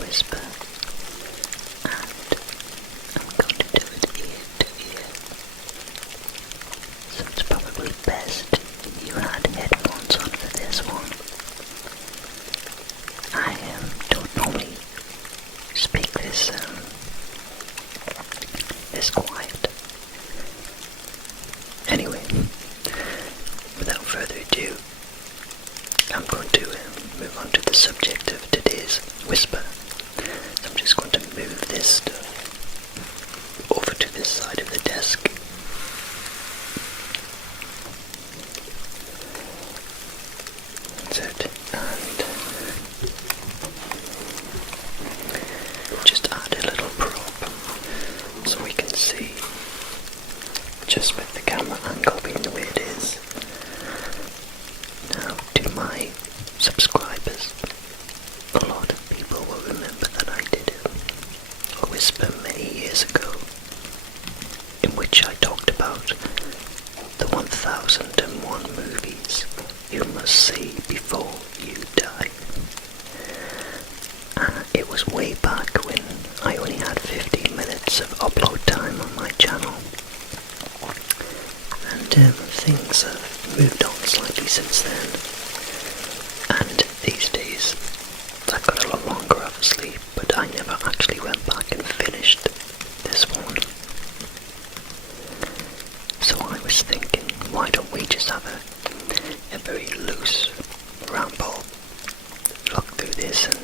whisper, and I'm going to do it ear to ear. So it's probably best you had headphones on for this one. I don't normally speak this quiet. Anyway, without further ado, I'm going to move on to the subject of today's whisper. So I'm just going to move this stuff over to this side of the desk. That's it. And just add a little prop so we can see, just with the camera angle being the way it is. Now, to my subscribers, a lot of people will remember that I did a whisper many years ago, in which I talked about the 1001 movies you must see before you die. It was way back when I only had 15 minutes of upload time on my channel. And things have moved on slightly since then, and these days I've got a lot longer obviously, but I never actually went back and finished this one. So I was thinking, why don't we just have a very loose ramble look through this and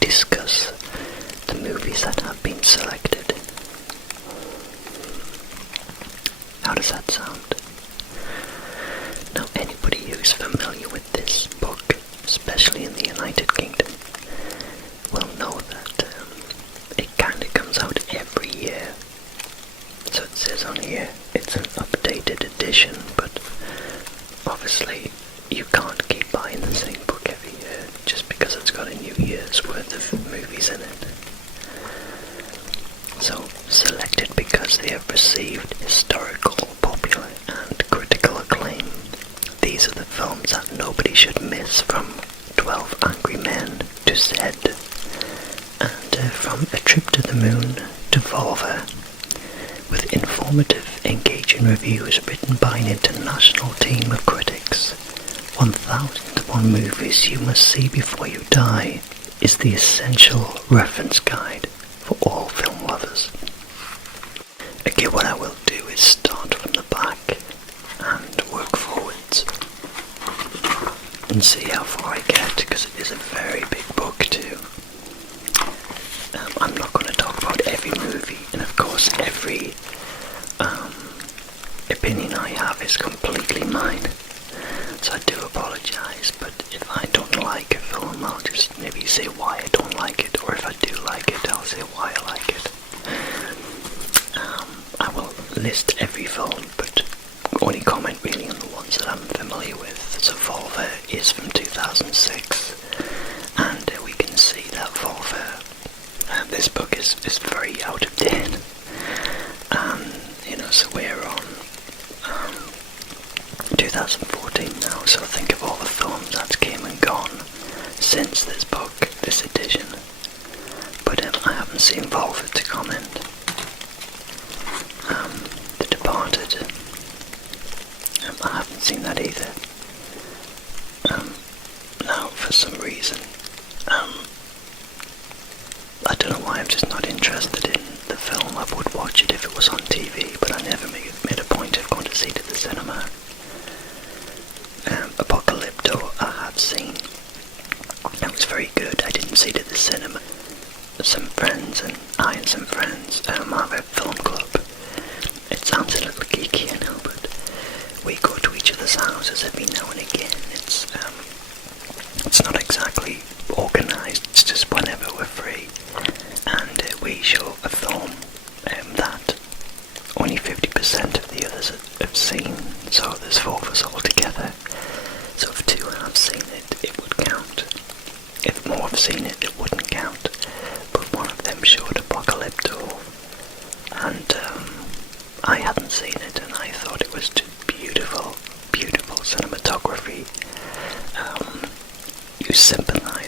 discuss the movies that have been selected. How does that sound? Now, anybody who's familiar with this book, especially in the United Kingdom, will know that it kind of comes out every year. So it says on here it's an updated edition, but obviously you can't keep buying the same book every year just because it's got a new year's worth of movies in it. So, selected because they have received historical, popular and critical acclaim. These are the films that nobody should miss, from 12 Angry Men to Zed, and from A Trip to the Moon to Volver, with informative, engaging reviews written by an international team of critics. 1001 Movies You Must See Before You Die is the essential reference guide for all film lovers. Okay, what I will do is start from the back and work forwards and see how far I get, because it is a very big book too. I'm not going to talk about every movie, and of course every opinion I have is completely mine, so I do apologise, but if I don't like a film, I'll just maybe say why I don't like it, or if I do like it, I'll say why I like it. I will list every film, but only comment really on the ones that I'm familiar with. So Volver is from 2006, and we can see that Volver, this book is very out of date. So we're on 2014 now, so think of all the films that's came and gone since this book, this edition. But I haven't seen Volver to comment. The Departed, I haven't seen that either. Now, for some reason, I don't know why I'm just not interested in the film. I would watch it if it was on TV, but I never made a point of going to see it at the cinema. Apocalypto I have seen. It was very good. I didn't see it at the cinema. Some friends and some friends have a film club. It sounds a little geeky, I know, but we go to each other's houses every now and again. It's not exactly organised, it's just whenever we're free, and we show a film that only 50% of the others have seen, so there's 4 of us all together. So if 2 have seen it, it would count. If more have seen it, it wouldn't count. But one of them showed Apocalypto, and I hadn't seen it, and I thought it was just beautiful, beautiful cinematography. You sympathise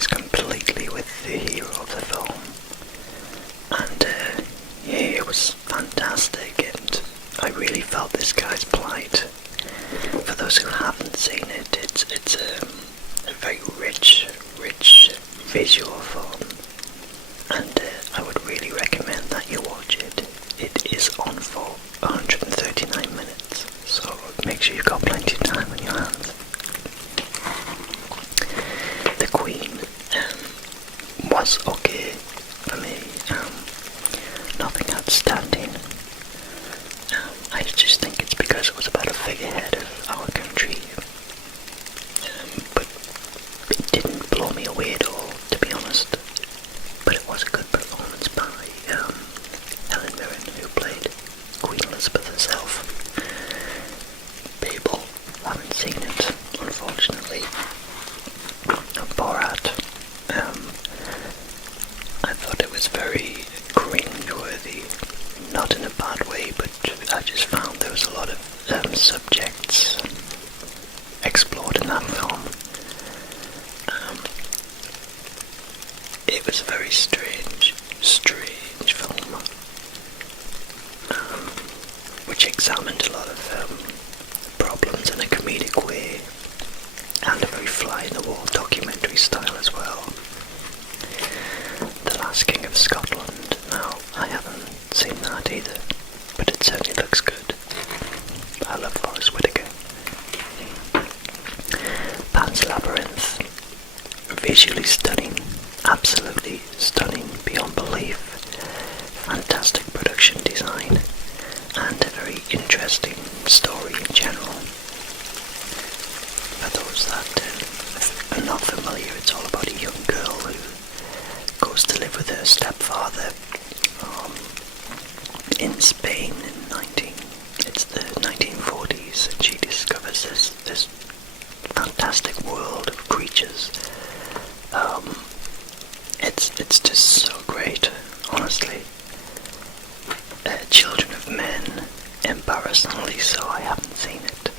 very cringeworthy, not in a bad way, but I just found there was a lot of subjects explored in that film. It was a very strange film, which examined a lot of problems in a comedic way, and a very fly-in-the-wall documentary style as well. The Last King of Scotland. Now, I haven't seen that either, but it certainly looks good. I love Forest Whitaker. Pan's Labyrinth. Visually stunning, absolutely stunning beyond belief. Fantastic production design, and a very interesting story in general. For those that are not familiar, it's all about a young girl who goes to live with her stepfather in Spain it's the 1940s, and she discovers this fantastic world of creatures. It's just so great, honestly. Children of Men, embarrassingly so, I haven't seen it.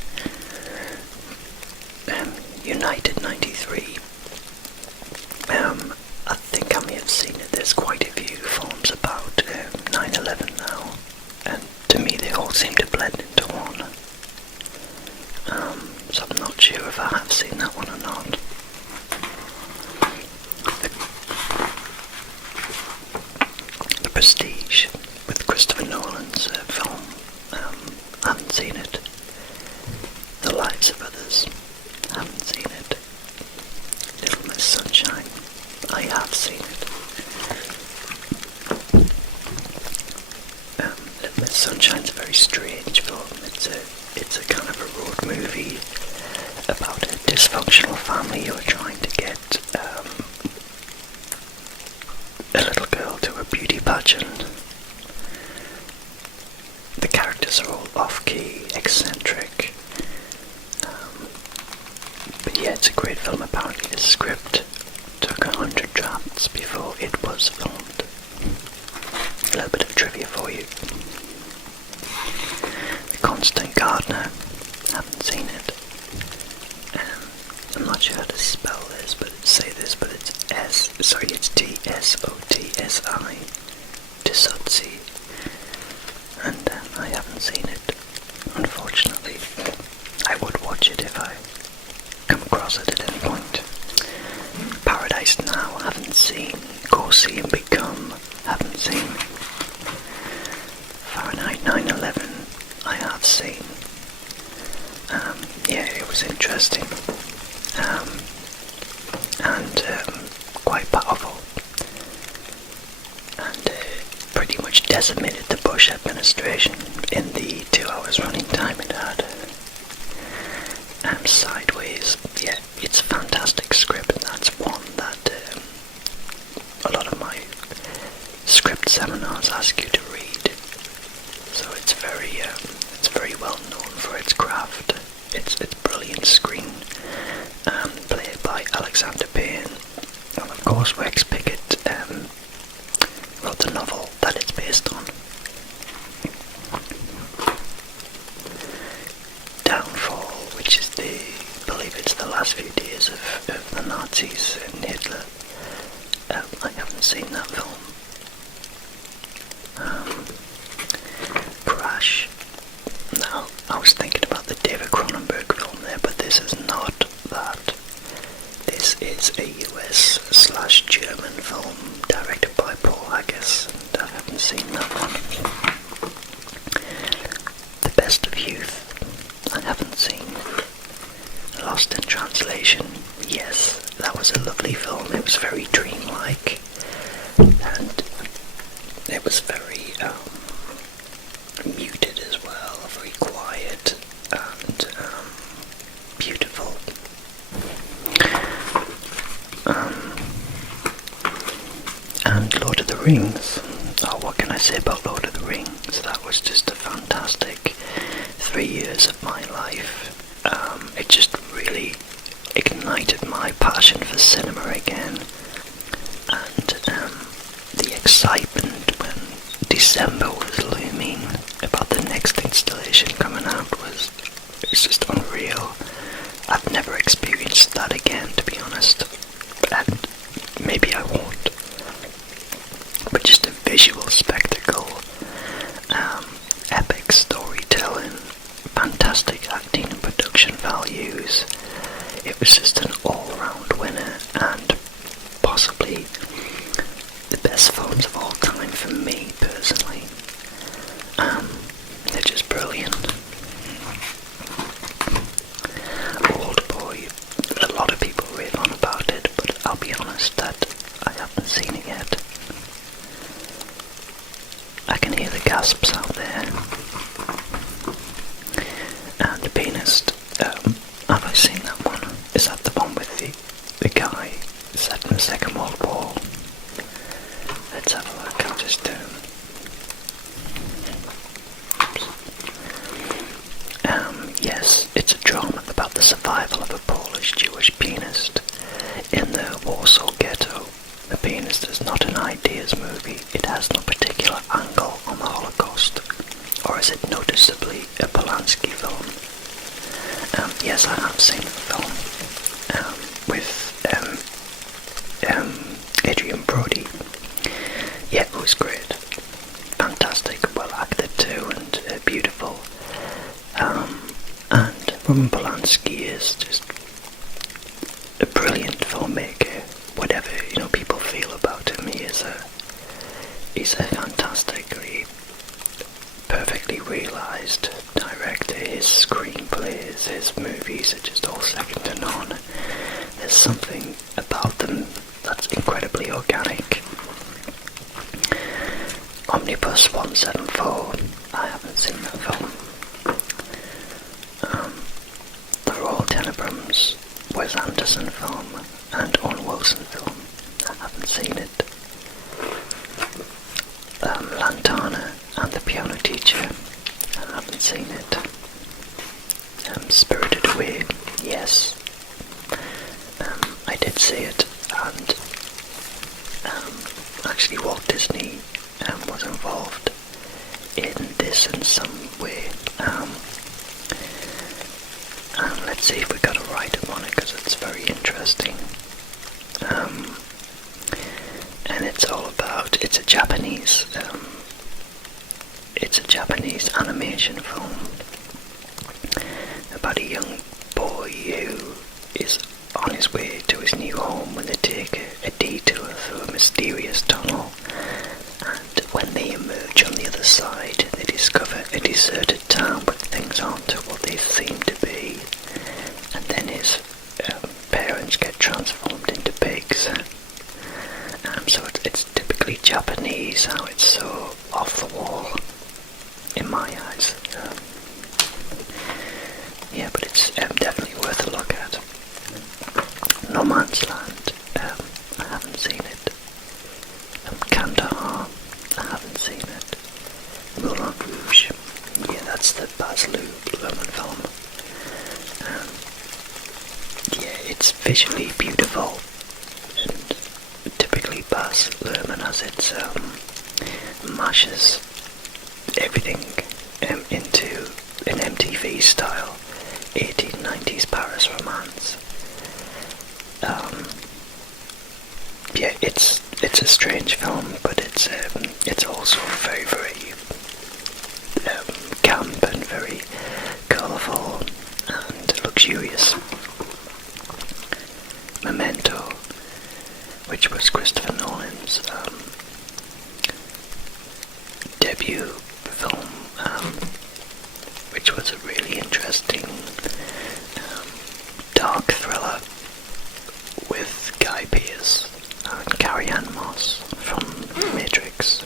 United 93. I think I may have seen it. There's quite a few films about 9/11 now, and to me they all seem to blend into one. So I'm not sure if I have seen that one or not. The Prestige, with Christopher Nolan's film. I haven't seen it. The Lives of Others. Haven't seen it. Little Miss Sunshine. I have seen it. Little Miss Sunshine's a very strange film. It's a kind of a road movie about a dysfunctional family who are trying to get a little girl to a beauty pageant. The characters are all off-key, eccentric. But yeah, it's a great film. Apparently the script took 100 drafts before it was filmed. A little bit of trivia for you. The Constant Gardener. Haven't seen it. I'm not sure how to spell this, but it's T-S-O-T-S-I. Tsotsi. And I haven't seen it, unfortunately. I would watch it if I come across it at any point. Paradise Now, haven't seen. Go See and Become, haven't seen. Fahrenheit 9/11, I have seen. Yeah, it was interesting. And quite powerful. And pretty much decimated the Bush administration in the 2 hours running time it had. Sideways, yeah, it's a fantastic script, and that's one that a lot of my script seminars ask you to read. So it's very well known for its craft. It's brilliant screen, played by Alexander Payne, and of course Rex Pickett wrote the novel that it's based on. Downfall, which is I believe it's the last few days of the Nazis and Hitler. I haven't seen that film. Crash. Now, I was thinking about the David Cronenberg film there, but this is not that. This is a US/German film directed by Paul Haggis, and I haven't seen that one. The Best of Youth, I haven't seen. Lost in Translation, yes, that was a lovely film. It was very dreamlike, and it was very muted as well, very quiet and beautiful. And Lord of the Rings. Oh, what can I say about Lord of the Rings? That was just a fantastic 3 years of my life. It just really ignited my passion for cinema again, and the excitement but just a visual spectacle, epic storytelling, fantastic acting and production values. It was just an all-round winner, and possibly the best films of all time for me personally. They're just brilliant. Old Boy, a lot of people rave on about it, but I'll be honest that I haven't seen it yet. I can hear the gasps out there. And The Pianist, have I seen that one? Is that the one with the guy set in the Second World War? Let's have a look. I'll just yes, it's a drama about the survival of a Polish Jewish pianist in the Warsaw Ghetto. The Pianist is not an ideas movie. It has no particular angle on the Holocaust, or is it noticeably a Polanski film? Yes, I have seen the film with Adrian Brody. Yeah, it was great. Fantastic, well acted too, and beautiful. And Roman Polanski is just a brilliant filmmaker. Whatever people feel about him, he's a fantastically, perfectly realised director. His screenplays, his movies are just all second to none. There's something about them that's incredibly organic. Omnibus 174, I haven't seen that film. The Royal Tenenbaums, Wes Anderson film, and Owen Wilson film, I haven't seen it. Lantana and the Piano Teacher, I haven't seen it. Spirited Away, yes. I did see it, and actually Walt Disney was involved in this in some way. And let's see if we got a write-up on it, because it's very interesting. And it's all about, it's a Japanese animation film about a young boy who is on his way to his new home when they take a detour through a mysterious tunnel, and when they emerge on the other side they discover a deserted town where things aren't what they seem to be, and then his parents get transformed into pigs. So it's typically Japanese, how it's so off the wall in my eyes. Yeah, but it's definitely worth a look at. No Man's Land, I haven't seen it. Kandahar, I haven't seen it. Moulin Rouge, yeah, that's the Baz Luhrmann film. Yeah, it's visually beautiful, and typically Baz Luhrmann has its mashes everything into an MTV style 1890s Paris romance. Yeah, it's a strange film, but it's also very, very camp and very colourful and luxurious. Memento, which was Christopher Nolan's debut film, which was a really interesting dark thriller with Guy Pearce and Carrie-Anne Moss from Matrix.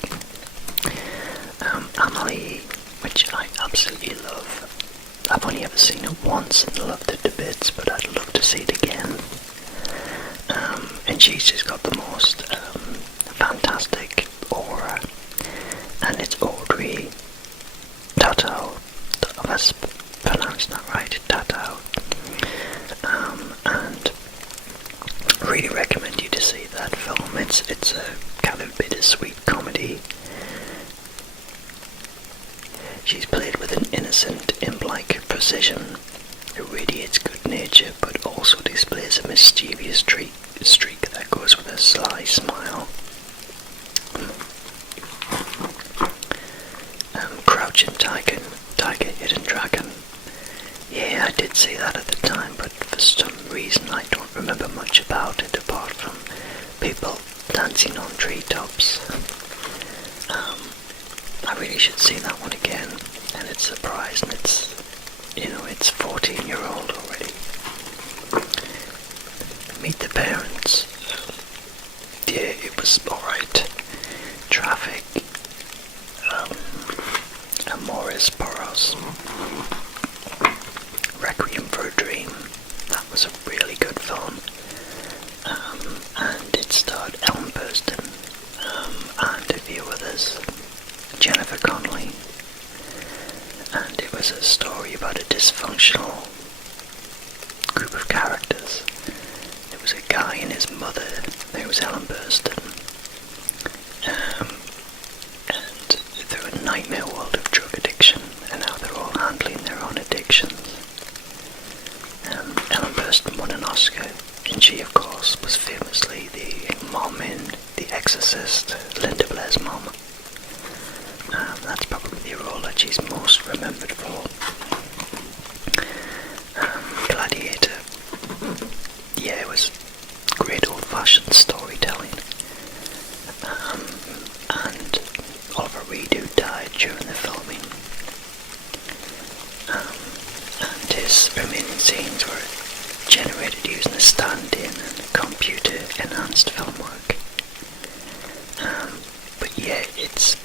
Amelie, which I absolutely love. I've only ever seen it once and loved it to bits, but I'd love to see it again. And she's just got the most fantastic aura, and it's Audrey Tautou, if I pronounced that right, Tautou. And really recommend you to see that film. It's a kind of bittersweet comedy. She's played with an innocent, imp-like precision who radiates good nature, but also displays a mischievous streak that goes with a sly smile. watching Tiger Hidden Dragon. Yeah, I did see that at the time, but for some reason I don't remember much about it apart from people dancing on treetops. I really should see that one again, and it's surprising it's 14-year-old already. Meet the Parents. Yeah, it was alright. Traffic. Amoris Poros. Requiem for a Dream. That was a really good film. And it starred Ellen Burstyn and a few others. Jennifer Connelly. And it was a story about a dysfunctional group of characters. There was a guy and his mother. There was Ellen Burstyn. And through a nightmare world of drug addiction and how they're all handling their own addictions. Ellen Burstyn won an Oscar, and she, of course, was famously the mom in The Exorcist, Linda Blair's mom. That's probably the role that she's most remembered for. Gladiator. Yeah, it was great old-fashioned storytelling. And Oliver Reed, who died during the filming. And his remaining scenes were generated using a stand-in and computer-enhanced film work. But yeah, it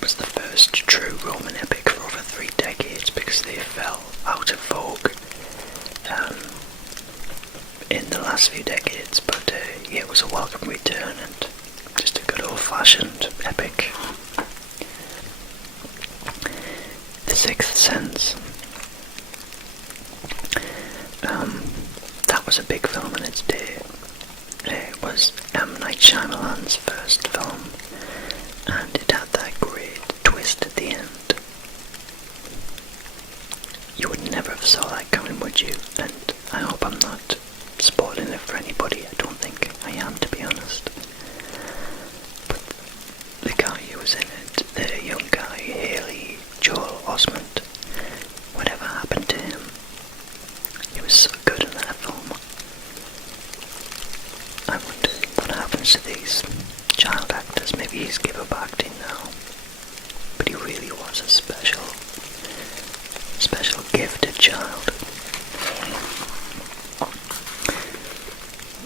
was the first true Roman epic for over 3 decades because they fell out of vogue in the last few decades, but yeah, it was a welcome return and just a good old-fashioned epic. The Sixth Sense. That was a big film in its day. It was M. Night Shyamalan's first film, and it had that great twist at the end. You would never have saw that coming, would you? And I hope I'm not spoiling it for anybody. I don't think I am, to be honest. But the guy who was in it, the young guy, Haley Joel Osment, whatever happened to him? He was so good in that film. I wonder what happens to these child actors. Maybe he's give up acting now. But he really was a special gifted child.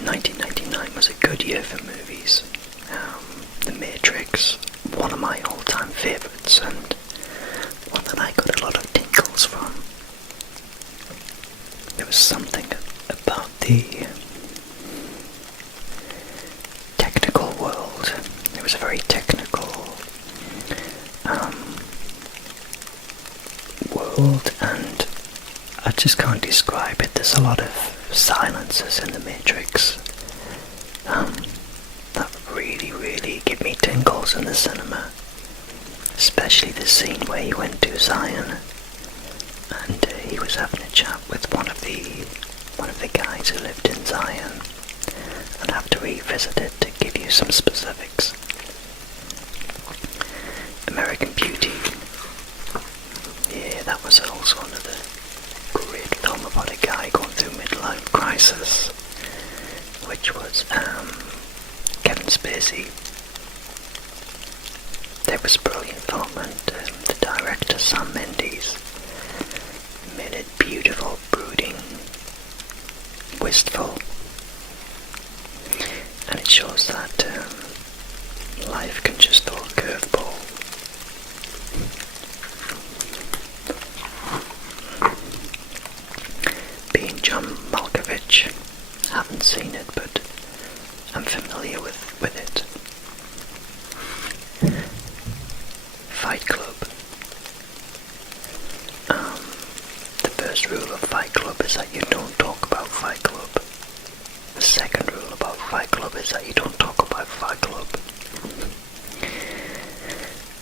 1999 was a good year for movies. The Matrix, one of my all-time favourites, and one that I got a lot of tingles from. There was something about the technical world. It was a very technical world, and I just can't describe it. There's a lot of silences in the Matrix that really give me tingles in the cinema, especially the scene where he went to Zion and he was having a chat with one of the guys who lived in Zion. I'd have to revisit it to give you some specifics. American Beauty. Yeah, that was also another great film about a guy going through midlife crisis, which was Kevin Spacey. That was a brilliant film, and the director Sam Mendes made it beautiful, brooding, wistful, and it shows that life can just throw a curveball. Being John Malkovich, haven't seen it, but I'm familiar with it. Fight Club. The first rule of Fight Club is that you don't talk about Fight Club. The second rule about Fight Club is that you don't talk about Fight Club.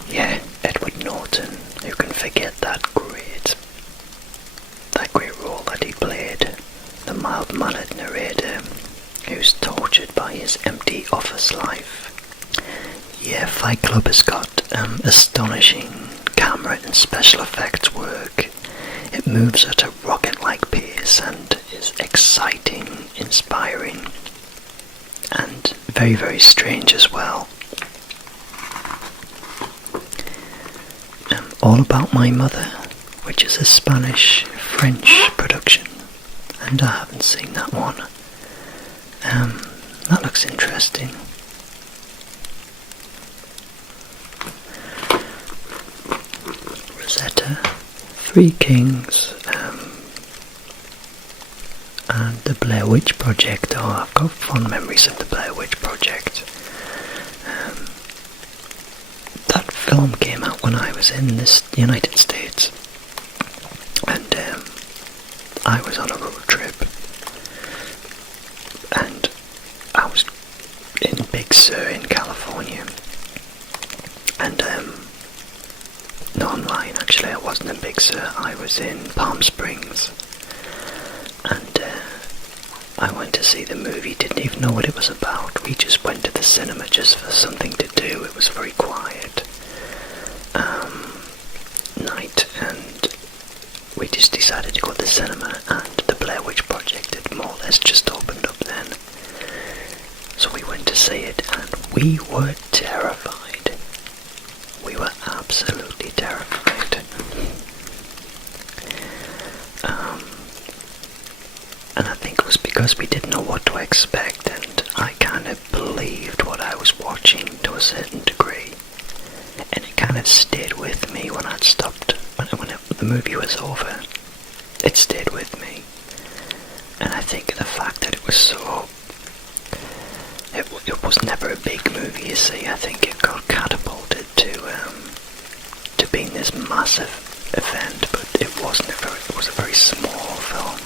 Yeah, Edward Norton, who can forget that great role that he played, the mild-mannered narrator who's tortured by his empty office life. Yeah, Fight Club has got astonishing camera and special effects work. It moves at a rocket-like pace and is exciting, inspiring, and very, very strange as well. All About My Mother, which is a Spanish-French production, and I haven't seen that one. That looks interesting. Rosetta, Three Kings, and the Blair Witch Project. Oh, I've got fond memories of the Blair Witch Project. That film came out when I was in the United States, and I was on a road trip, and I was in Big Sur in California, and no, I'm lying, actually, I wasn't in Big Sur, I was in Palm Springs, and I went to see the movie, didn't even know what it was about. We just went to the cinema just for something to do. It was very quiet night, and we just decided to go to the cinema, and the Blair Witch Project had more or less just opened up then. So we went to see it, and we were terrified. We were absolutely terrified. And I think it was because we didn't know what to expect, and I kind of believed what I was watching to a certain degree. And it kind of stayed with me when I'd stopped, when the movie was over. It stayed with me. And I think the fact that it was so... It was never a big movie, you see. I think it got catapulted to being this massive event, but it was never. It was a very small film.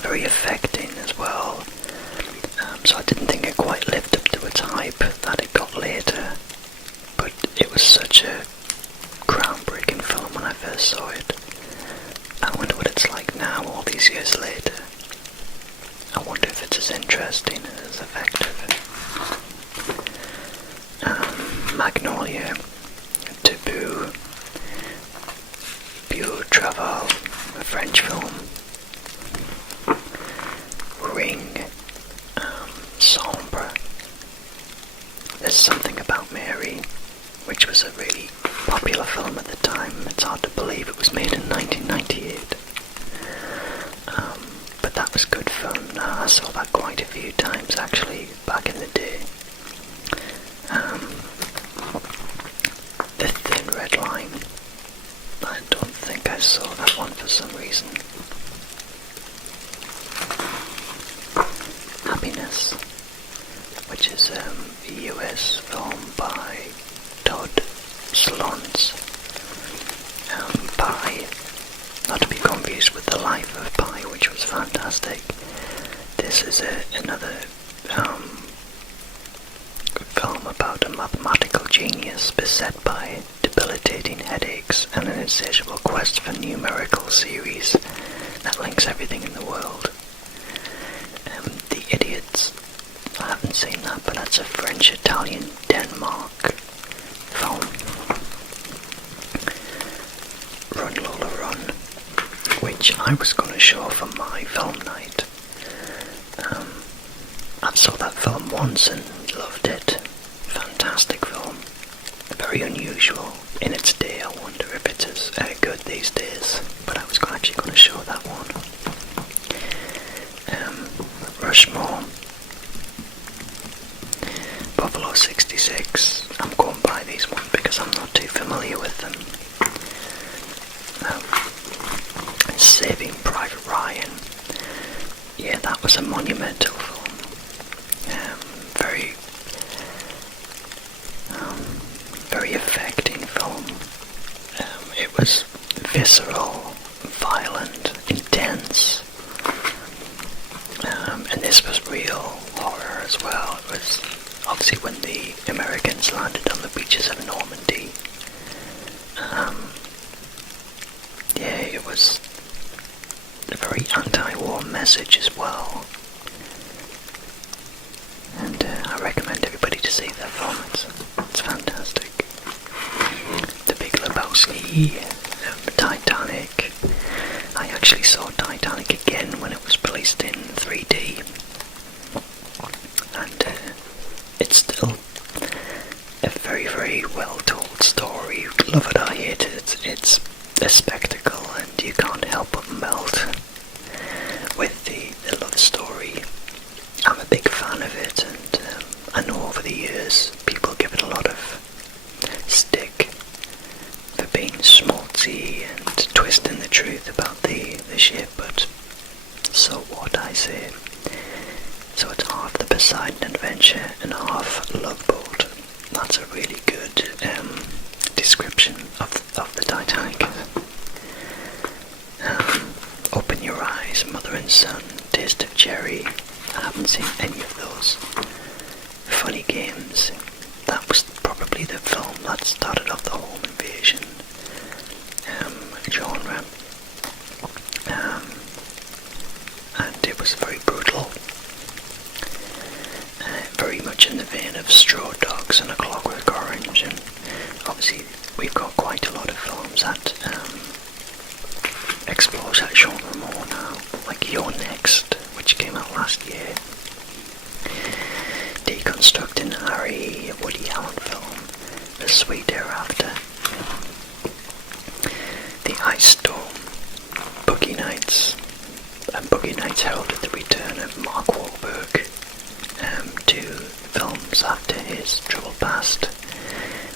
Very affecting as well. So I didn't think it quite lived up to its hype that it got later. But it was such a groundbreaking film when I first saw it. I wonder what it's like now, all these years later. I wonder if it's as interesting and as effective. Magnolia, Taboo, Pure Travail, a French film. Ring, Sombre. There's Something About Mary, which was a really popular film at the time. It's hard to believe it was made in 1998. But that was good fun. I saw that quite a few times actually back in the day. The Thin Red Line. I don't think I saw that one for some reason. Happiness, which is a US film by Todd Solondz. Pi, not to be confused with The Life of Pi, which was fantastic. This is another film about a mathematical genius beset by debilitating headaches and an insatiable quest for numerical series that links everything in the world. The Idiots, I haven't seen that, but that's a French-Italian Denmark film. Run Lola Run, which I was going to show for my film night. I saw that film once and loved it. Fantastic film. Very unusual in its day. I wonder if it's as good these days. But I was actually going to show that one. Rushmore. Buffalo 66. I'm going by these ones because I'm not too familiar with them. Saving Private Ryan. Yeah, that was a monumental film. Very affecting film. It was visceral, violent, intense. And this was real horror as well. It was obviously when the Americans landed on the beaches of Normandy. Yeah, it was a very anti-war message as well. And I recommend everybody to see that film. It's fantastic. 3D, Titanic. I actually saw Titanic again when it was released in 3D, and it's still a very, very well told story. Love it or hate it, it's a spectacle, and you can't help but melt with the love story. I'm a big fan of it, and I know over the years people give it a lot of stick for being schmaltzy and twisting the truth about the ship, but so what, I say. So it's half the Poseidon Adventure and half Love Boat. That's a really good description of the Titanic. Open Your Eyes, Mother and Son, Taste of Cherry. I haven't seen any of those. Funny Games. That was probably the film that started off the home invasion genre. And it was very brutal. Very much in the vein of Straw Dogs and A Clockwork Orange, and obviously we've got quite a lot of films that explores that genre more now, like You're Next, which came out last year. Deconstructing Harry, a Woody Allen film, The Sweet Hereafter, The Ice Storm, Boogie Nights, and Boogie Nights heralded the return of Mark Wahlberg to films after his troubled past,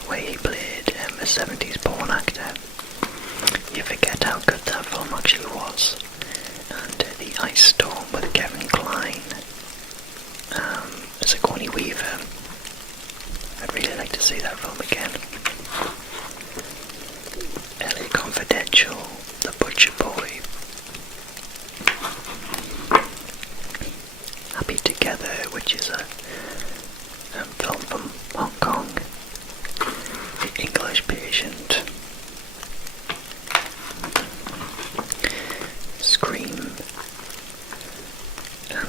where he played a 70s porn actor. You forget how good that film actually was. And The Ice Storm with Kevin Kline as Sigourney Weaver. I'd really like to see that film again. LA Confidential, The Butcher Boy, Happy Together, which is a film from Hong Kong, The English Patient, Scream.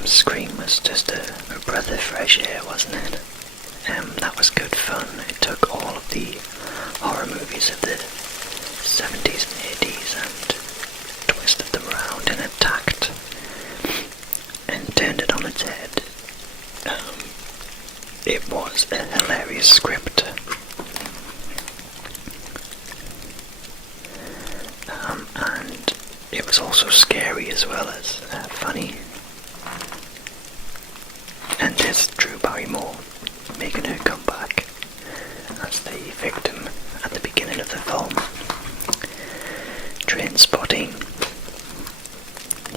Scream was just a breath of fresh air, wasn't it? That was good fun. It took all of the horror movies of the 70s and 80s and twisted them around and attacked and turned it on its head. It was a hilarious script. And it was also scary as well as funny. And there's Drew Barrymore making her comeback as the victim at the beginning of the film. Trainspotting.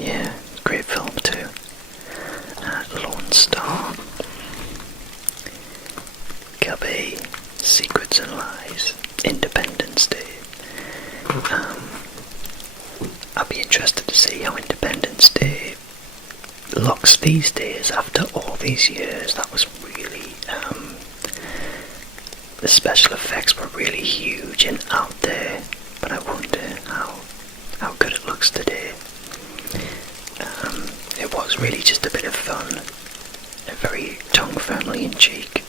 Yeah, great film too. Lone Star. Cubby, Secrets and Lies, Independence Day. I'd be interested to see how Independence Day looks these days after all these years. That was really, the special effects were really huge and out there, but I wonder how good it looks today. It was really just a bit of fun, a very tongue firmly in cheek.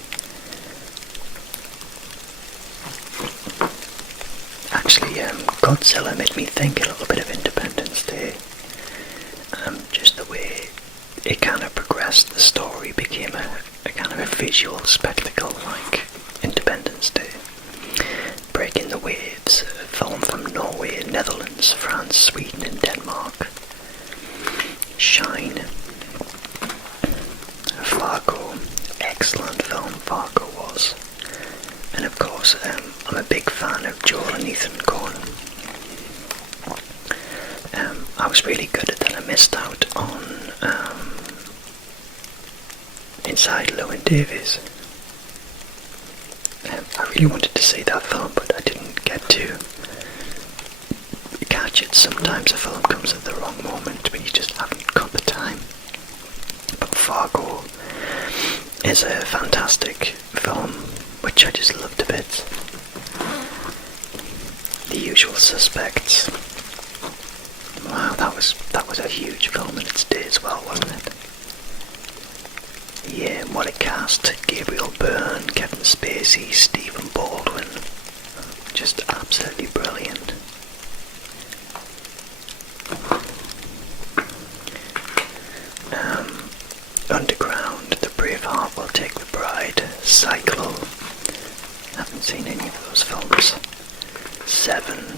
Actually, Godzilla made me think a little bit of Independence Day. Just the way it kind of progressed, the story became a kind of a visual spectacle like Independence Day. Breaking the Waves, a film from Norway, Netherlands, France, Sweden and Denmark. Shine. Fargo, excellent film Fargo was. And of course, I'm a big fan of Joel and Ethan Coen. I was really good at that. I missed out on Inside Llewyn Davies. I really wanted to see that film, but I didn't get to catch it. Sometimes a film comes at the wrong moment when you just haven't got the time. But Fargo is a fantastic film, which I just loved a bit. The Usual Suspects. Wow, that was a huge film in its day as well, wasn't it? Yeah, what a cast. Gabriel Byrne, Kevin Spacey, Stephen Baldwin. Just absolutely brilliant. Cycle. Haven't seen any of those films. Seven.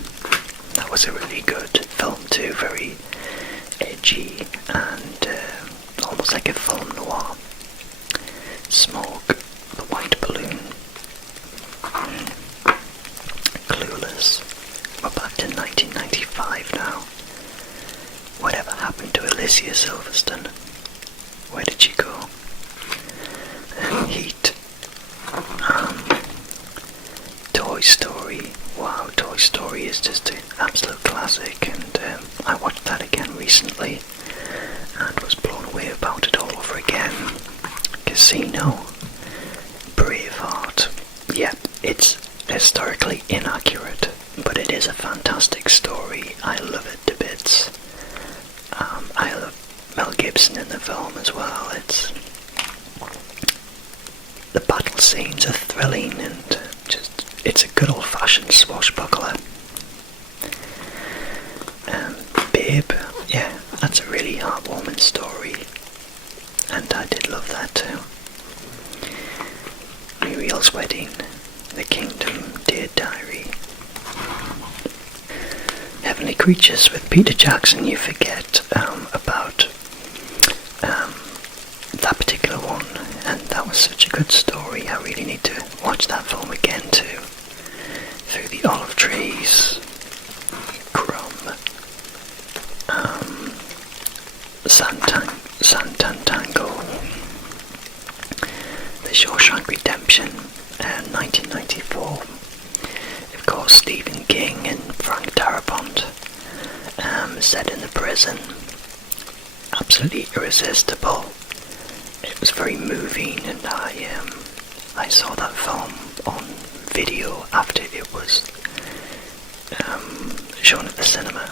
That was a really good film too, very edgy and almost like a film noir. Smoke, The White Balloon. Clueless. We're back to 1995 now. Whatever happened to Alicia Silverstone? Where did she go? Heat. Toy Story. Wow, Toy Story is just an absolute classic, and I watched that again recently and was blown away about it all over again. Casino. Braveheart. Yeah, it's historically inaccurate, but it is a fantastic story. I love it to bits. I love Mel Gibson in the film as well. The battle scenes are thrilling and it's a good old-fashioned swashbuckler. Babe, yeah, that's a really heartwarming story, and I did love that too. Muriel's Wedding, The Kingdom, Dear Diary. Heavenly Creatures with Peter Jackson, you forget about that particular one, and that was such a good story. I really need to watch that film again too. Through the Olive Trees, Crumb, Santantango, The Shawshank Redemption, 1994. Of course, Stephen King and Frank Darabont, set in the prison. Absolutely irresistible. It was very moving, and I saw that film on video after it was shown at the cinema.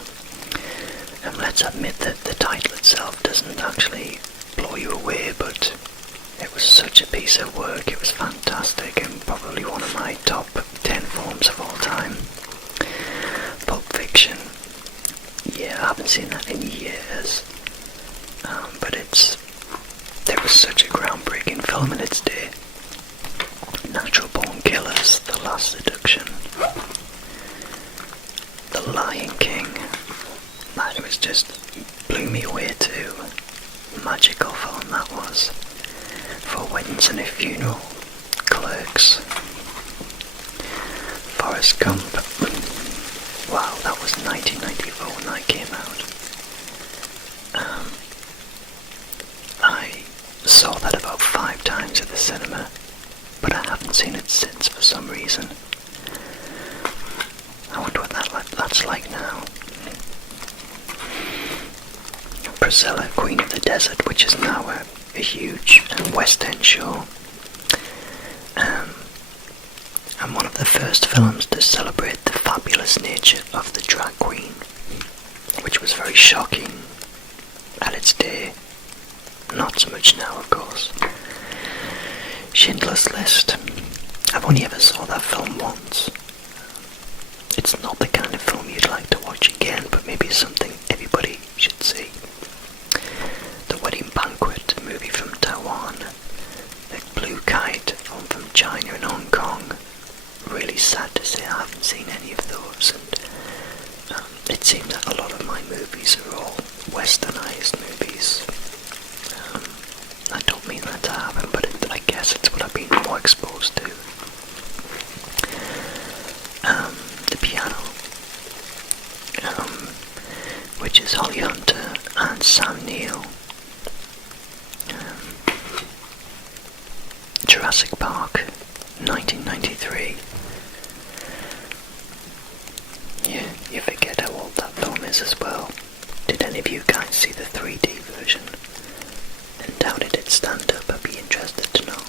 And let's admit that the title itself doesn't actually blow you away, but it was such a piece of work. It was fantastic and probably one of my top 10 films of all time. Pulp Fiction. Yeah, I haven't seen that in years. But it was such a groundbreaking film in its day. Natural Born Killers, The Last Seduction. The Lion King. Man, it was just blew me away too. Magical film that was. For Weddings and a Funeral. Clerks. Forrest Gump. Wow, that was 1994 when that came out. I saw that about 5 times at the cinema, but I haven't seen it since for some reason. I wonder what that's like now. Priscilla, Queen of the Desert, which is now a huge West End show. And one of the first films to celebrate the fabulous nature of the drag queen, which was very shocking at its day. Not so much now, of course. Schindler's List. I've only ever saw that film once. It's not the kind of film you'd like to watch again, but maybe something everybody should see. The Wedding Banquet, a movie from Taiwan. The Blue Kite, a film from China and Hong Kong. Really sad to say I haven't seen any of those, and it seems that a lot of my movies are all westernized movies. I don't mean that to happen, but I guess it's what I've been more exposed to. The Piano, which is Holly Hunter and Sam Neill. Jurassic Park, 1993. Yeah, you forget how old that film is as well. Did any of you guys see the 3D version? And how did it stand up? I'd be interested to know.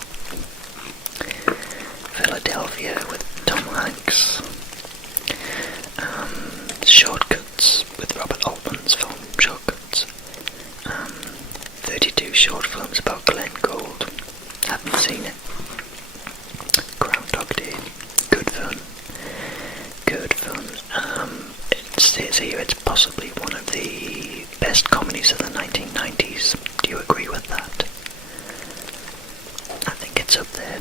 Philadelphia with Tom Hanks. Shortcuts with Robert Altman's film Shortcuts. 32 short films about Glenn Gould. Haven't seen it. Groundhog Day. Good fun. Good fun. It says here it's possibly one of the best comedies of the 1990s. Do you agree with that? I think it's up there.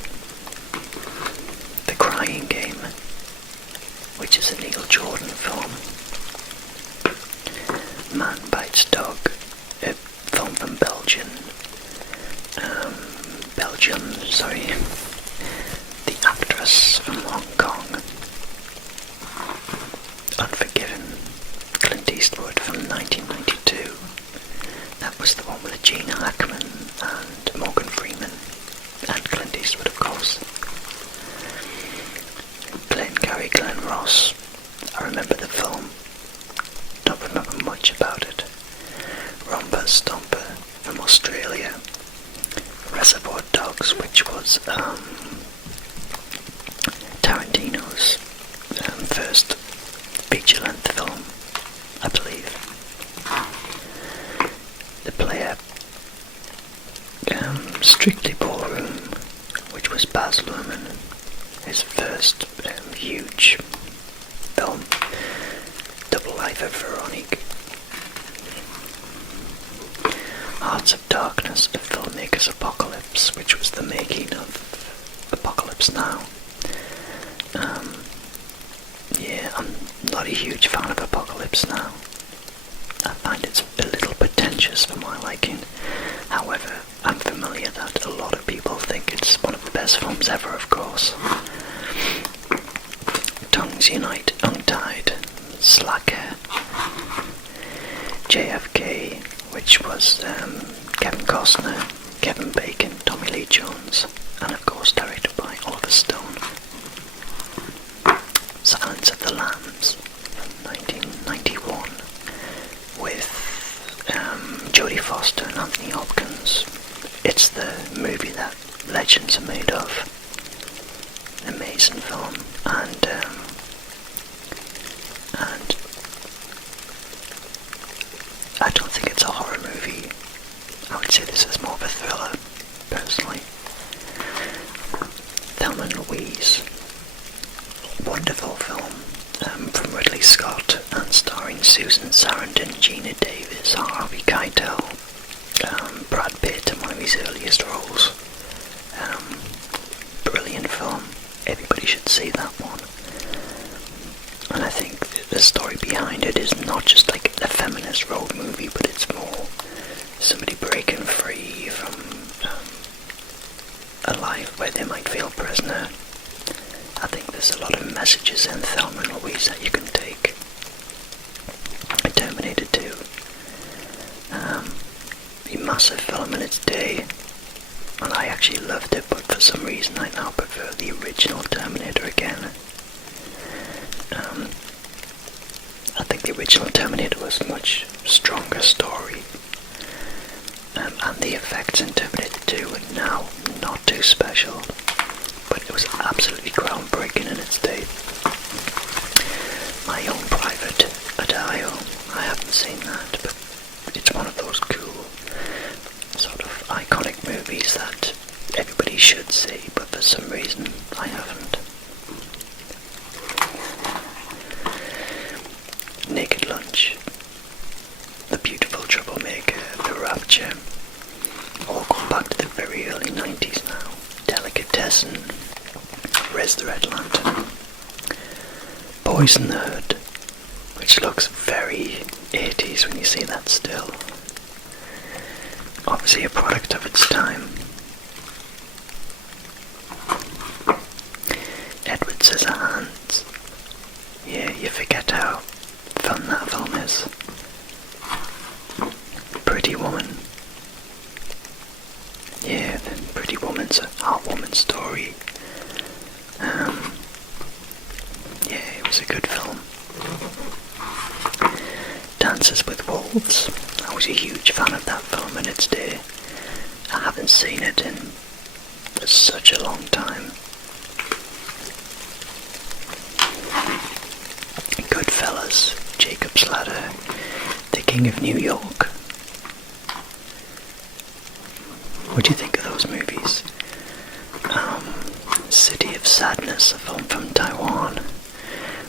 feature-length film, I believe. The player, Strictly Ballroom, which was Baz Luhrmann, his first huge film. Double Life of Veronique. Hearts of Darkness, a filmmaker's Apocalypse, which was the making of Apocalypse Now. Yeah, I'm not a huge fan of Apocalypse Now. I find it's a little pretentious for my liking. However, I'm familiar that a lot of people think it's one of the best films ever, of course. Tongues Unite, Untied, Slacker, JFK, which was Kevin Costner, Kevin Bacon, Tommy Lee Jones, and of course directed by Oliver Stone. Silence of the Lambs from 1991 with Jodie Foster and Anthony Hopkins. It's the movie that legends are made of. An amazing film, and I don't think it's a horror movie. I would say this is more of a thriller, personally. Thelma and Louise. Wonderful film from Ridley Scott and starring Susan Sarandon, Gina Davis, Harvey Keitel, Brad Pitt in one of his earliest roles. Brilliant film. Everybody should see that one. And I think the story behind it is not just like a feminist road movie, but it's more somebody breaking free from a life where they might feel prisoner. I think there's a lot of messages in Thelma and Louise that you can take. Terminator 2. A massive film in its day, and I actually loved it, but for some reason I now prefer the original Terminator again. I think the original Terminator was a much stronger story, and the effects in Terminator 2 are now not too special, but it was absolutely groundbreaking in its day. My Own Private Idaho, I haven't seen that, but it's one of those cool, sort of iconic movies that everybody should see, but for some reason I haven't. Naked Lunch, The Beautiful Troublemaker, The Rapture, all go back to the very early 90s now. Delicatessen, Res the Red Lantern, Boys in the Hood, which looks very 80s when you see that still. Obviously a product of its time. Edward Scissorhands. Yeah, you forget how fun that film is. Pretty Woman. Yeah, the Pretty Woman's a heartwarming story. Yeah, it was a good film. Dances with Wolves. I was a huge fan of that film in its day. I haven't seen it in such a long time. Goodfellas, Jacob's Ladder, The King of New York. What do you think of those movies? City of Sadness, a film from Taiwan.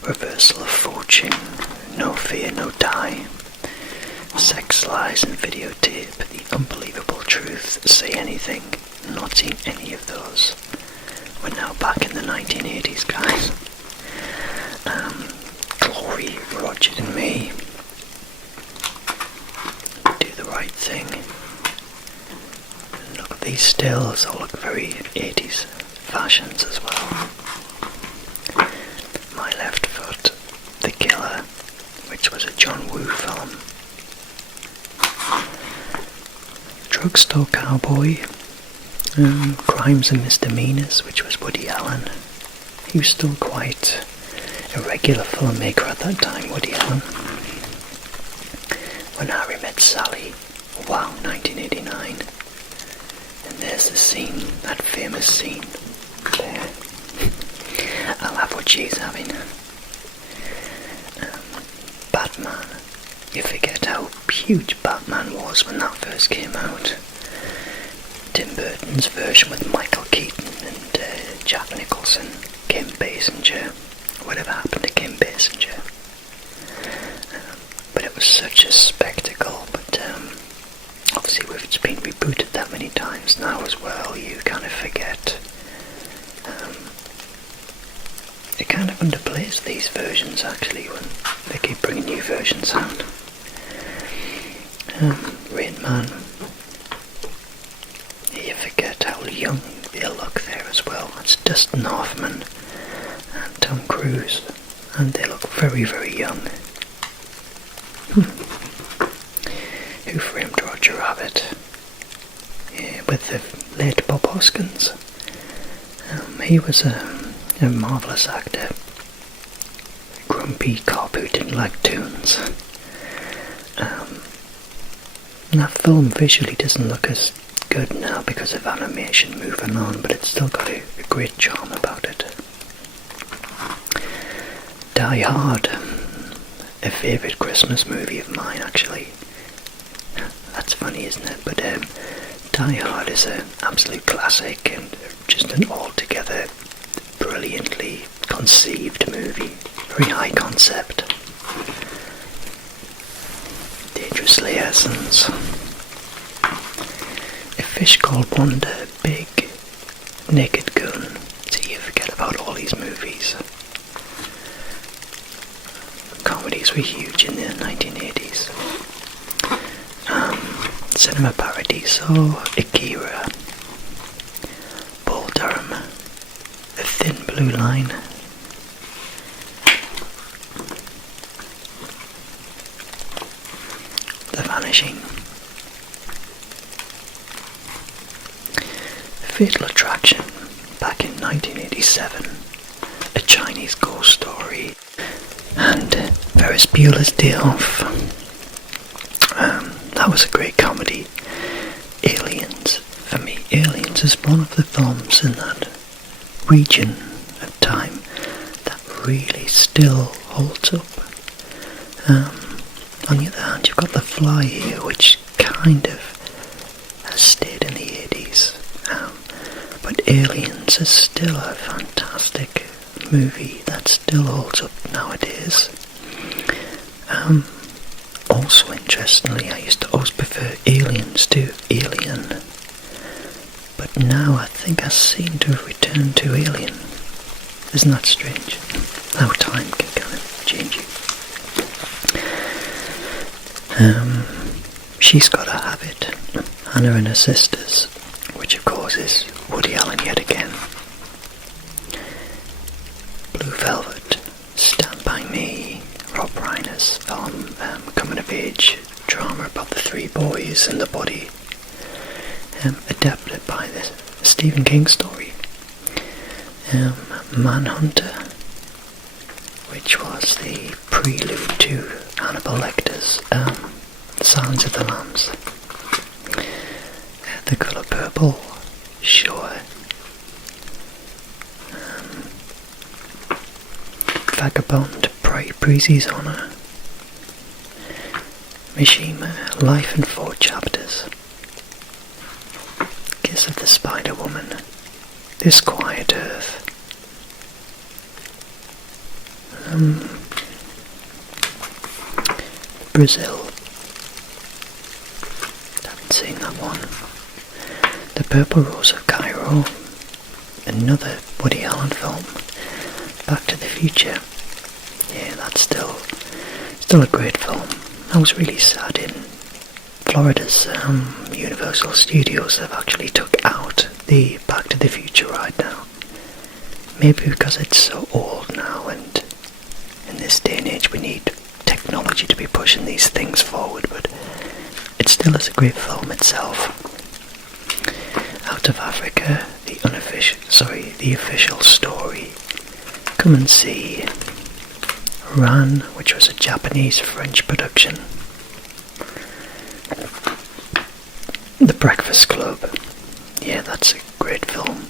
Reversal of Fortune, No Fear, No Die. Sex, Lies and Videotape, The Unbelievable Truth, Say Anything. Not seen any of those. We're now back in the 1980s, guys. Glory, Roger and Me. Do the Right Thing. Look at these stills, all look very 80s fashions as well. My Left Foot, The Killer, which was a John Woo film. Drugstore Cowboy, Crimes and Misdemeanors, which was Woody Allen. He was still quite a regular filmmaker at that time, Woody Allen. When Harry Met Sally, wow, 1989. And there's the scene, that famous scene there. I'll have what she's having. Batman. You forget how huge Batman was when that first came out. Tim Burton's version with Michael Keaton and Jack Nicholson, Kim Basinger. Whatever happened to Kim Basinger? But it was such a spectacle. But obviously, it's been rebooted that many times now as well. You kind of forget. It kind of underplays these versions actually when they keep bringing new versions out. Rain Man. You forget how young they look there as well. It's Dustin Hoffman and Tom Cruise, and they look very, very young. Who Framed Roger Rabbit? Yeah, with the late Bob Hoskins. He was a marvellous actor. Grumpy cop who didn't like tunes. That film visually doesn't look as good now because of animation moving on, but it's still got a great charm about it. Die Hard, a favourite Christmas movie of mine actually. That's funny, isn't it? But Die Hard is an absolute classic and just an altogether brilliantly conceived movie. Very high concept. Dangerously Essence. A Fish Called Wanda, Big, Naked Gun. So you forget about all these movies. Comedies were huge in the 1980s. Cinema Paradiso, Akira, Bull Durham, The Thin Blue Line, The Vanishing, Fatal Attraction, back in 1987, A Chinese Ghost Story, and Ferris Bueller's Day Off. That was a great comedy. Aliens, for me, Aliens is one of the films in that region of time that really still holds up. On the other hand, you've got The Fly here, which kind of has stayed in the 80s. But Aliens is still a fantastic movie that still holds up nowadays. Also, interestingly, I used to always prefer Aliens to Alien, but now I think I seem to have returned to Alien. Isn't that strange? How time can kind of change you. She's Got a Habit, Hannah and Her Sisters, which of course is Woody Allen yet again. Blue Velvet, Stand By Me, Rob Reiner's film, coming of age drama about the three boys and the body, adapted by the Stephen King story. Manhunter, which was the prelude to Hannibal Lecter's Silence of the Lambs. The Colour Purple, sure. Vagabond, Breezy's Honour. Mishima, Life in 4 Chapters. Kiss of the Spider Woman. This Quiet Earth. Brazil. Haven't seen that one. The Purple Rose of Cairo. Another Woody Allen film. Back to the Future. Yeah, that's still a great film. I was really sad in Florida's Universal Studios have actually took out the Back to the Future ride now. Maybe because it's so old now, and in this day and age we need technology to be pushing these things forward, but it still is a great film itself. Out of Africa, the official story. Come and see. Ran, which was a Japanese-French production. The Breakfast Club. Yeah, that's a great film.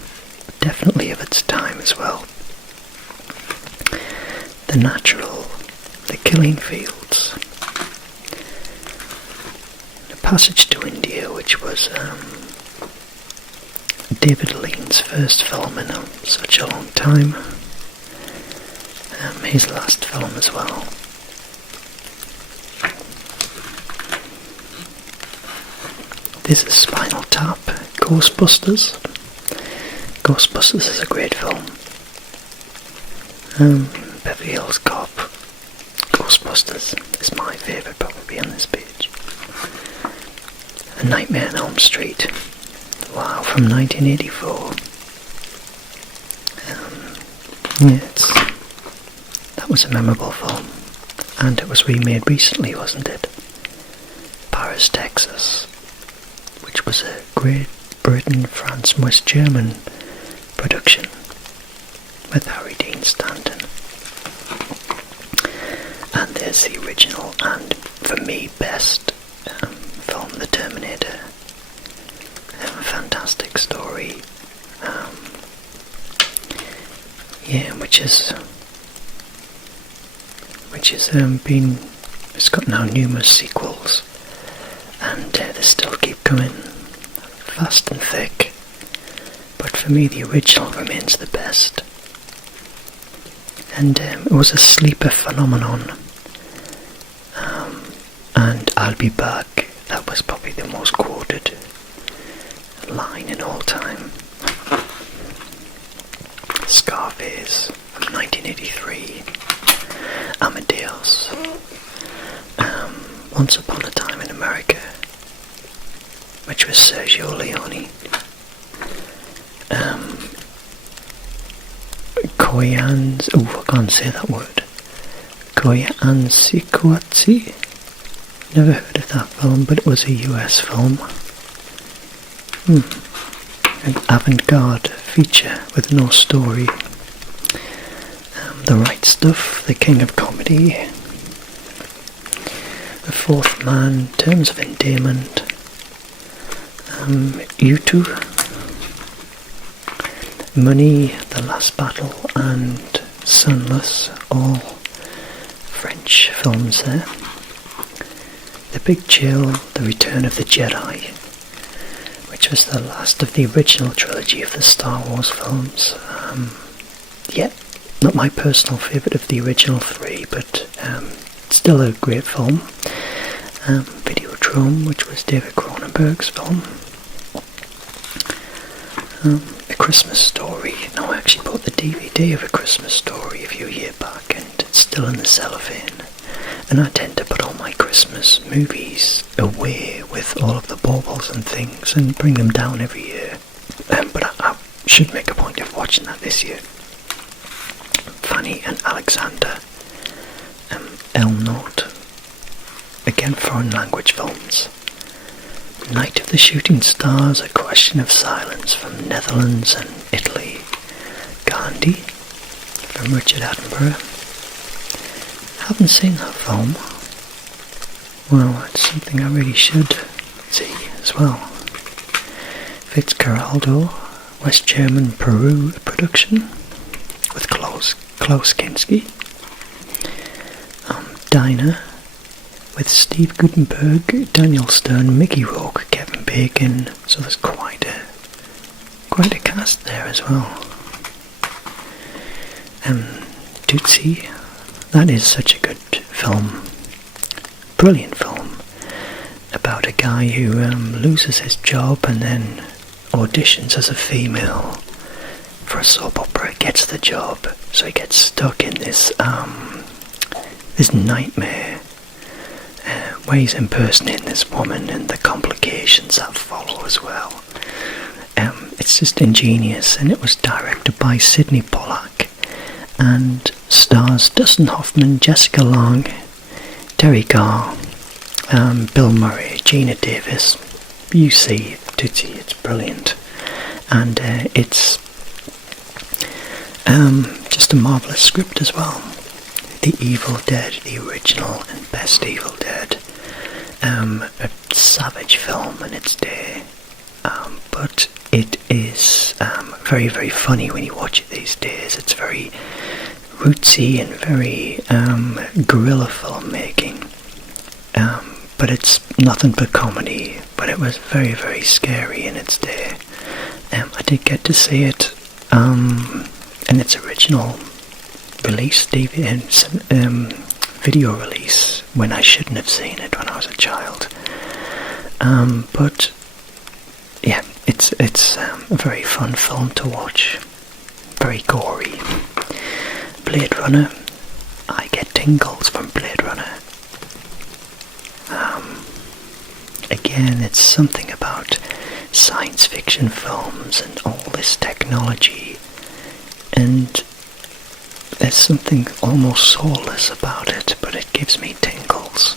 Definitely of its time as well. The Natural. The Killing Fields. Thoughts. A Passage to India, which was David Lean's first film in such a long time. His last film as well. This is Spinal Tap, Ghostbusters. Ghostbusters is a great film. Beverly Hills Cop, Ghostbusters is my favourite probably on this page. A Nightmare on Elm Street, wow, from 1984. That was a memorable film, and it was remade recently, wasn't it? Paris, Texas, which was a Great Britain, France, and West German production with Harry Dean Stanton. And there's the original and, for me, best film, The Terminator. A fantastic story. It's got now numerous sequels, and they still keep coming fast and thick. But for me, the original remains the best. And it was a sleeper phenomenon. And I'll be back. That was probably the most quoted line in all time. Scarface from 1983. Amadeus. Once Upon a Time in America, which was Sergio Leone. Koyan's, I can't say that word. Koyansikuatsi. Never heard of that film, but it was a US film. An avant-garde feature with no story. The Right Stuff, The King of Comedy. The Fourth Man, Terms of Endearment. U2. Money, The Last Battle, and Sunless, all French films there. The Big Chill, The Return of the Jedi, which was the last of the original trilogy of the Star Wars films. Not my personal favourite of the original three, but still a great film. Videodrome, which was David Cronenberg's film. A Christmas Story. No, I actually bought the DVD of A Christmas Story a few years back, and it's still in the cellophane. And I tend to put all my Christmas movies away with all of the baubles and things and bring them down every year. But I should make a point of watching that this year. Fanny and Alexander. El Note. Again, foreign language films. Night of the Shooting Stars, A Question of Silence from Netherlands and Italy. Gandhi from Richard Attenborough. Haven't seen that film. Well, it's something I really should see as well. Fitzcarraldo, West German Peru production with Klaus Kinski. Dinah with Steve Guttenberg, Daniel Stern, Mickey Rourke, Kevin Bacon. So there's quite a cast there as well. Tootsie, that is such a good film, brilliant film, about a guy who loses his job and then auditions as a female for a soap opera, gets the job, so he gets stuck in this nightmare where he's impersonating this woman and the complications that follow as well. It's just ingenious, and it was directed by Sidney Pollack and stars Dustin Hoffman, Jessica Lange, Terry Garr, Bill Murray, Gina Davis. You see Tootsie, it's brilliant, and it's just a marvellous script as well. The Evil Dead, the original and best Evil Dead, a savage film in its day, but it is very, very funny when you watch it these days. It's very rootsy and very guerrilla filmmaking. but it's nothing but comedy. But it was very, very scary in its day. I did get to see it in its original release, video release, when I shouldn't have seen it when I was a child. But yeah, it's a very fun film to watch. Very gory. Blade Runner. I get tingles from Blade Runner. Again, it's something about science fiction films and all this technology, and there's something almost soulless about it, but it gives me tingles.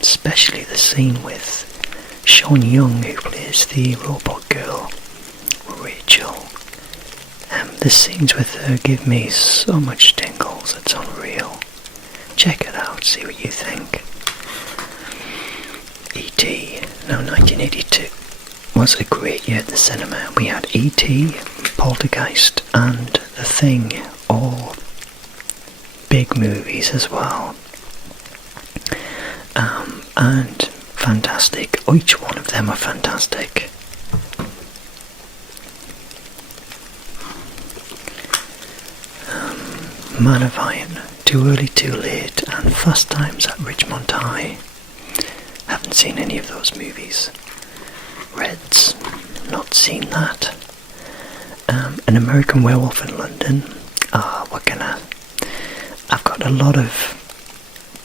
Especially the scene with Sean Young, who plays the robot girl, Rachel. The scenes with her give me so much tingles, it's unreal. Check it out, see what you think. E.T., now 1982, was a great year at the cinema. We had E.T., Poltergeist and The Thing, all big movies as well. And fantastic. Each one of them are fantastic. Man of Iron, Too Early Too Late, and Fast Times at Ridgemont High. Haven't seen any of those movies. Reds, not seen that. An American Werewolf in London. I've got a lot of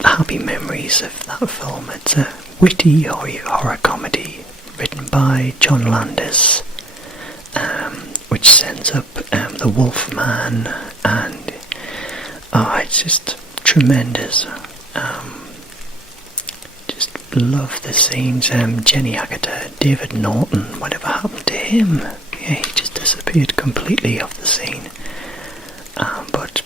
happy memories of that film. It's a witty horror comedy written by John Landis, which sends up the Wolfman, and it's just tremendous. Just love the scenes. Jenny Agutter, David Norton, whatever happened to him? Yeah, he just disappeared completely off the scene. But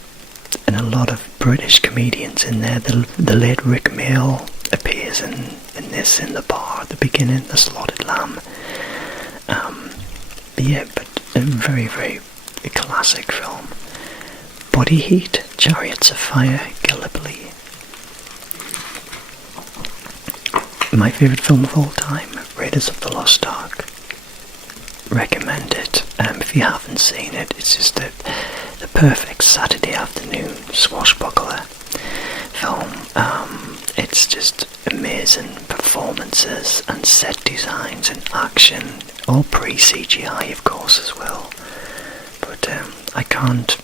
and a lot of British comedians in there. The late Rick Mail appears in the bar at the beginning, The Slaughtered Lamb. Yeah, but a very, very classic film. Body Heat, Chariots of Fire, Gallipoli. My favourite film of all time, Raiders of the Lost Ark. Recommend it. If you haven't seen it, it's just the perfect Saturday afternoon swashbuckler film. It's just amazing performances and set designs and action, all pre-CGI of course as well. But I can't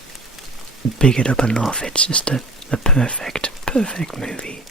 big it up enough. It's just a perfect movie.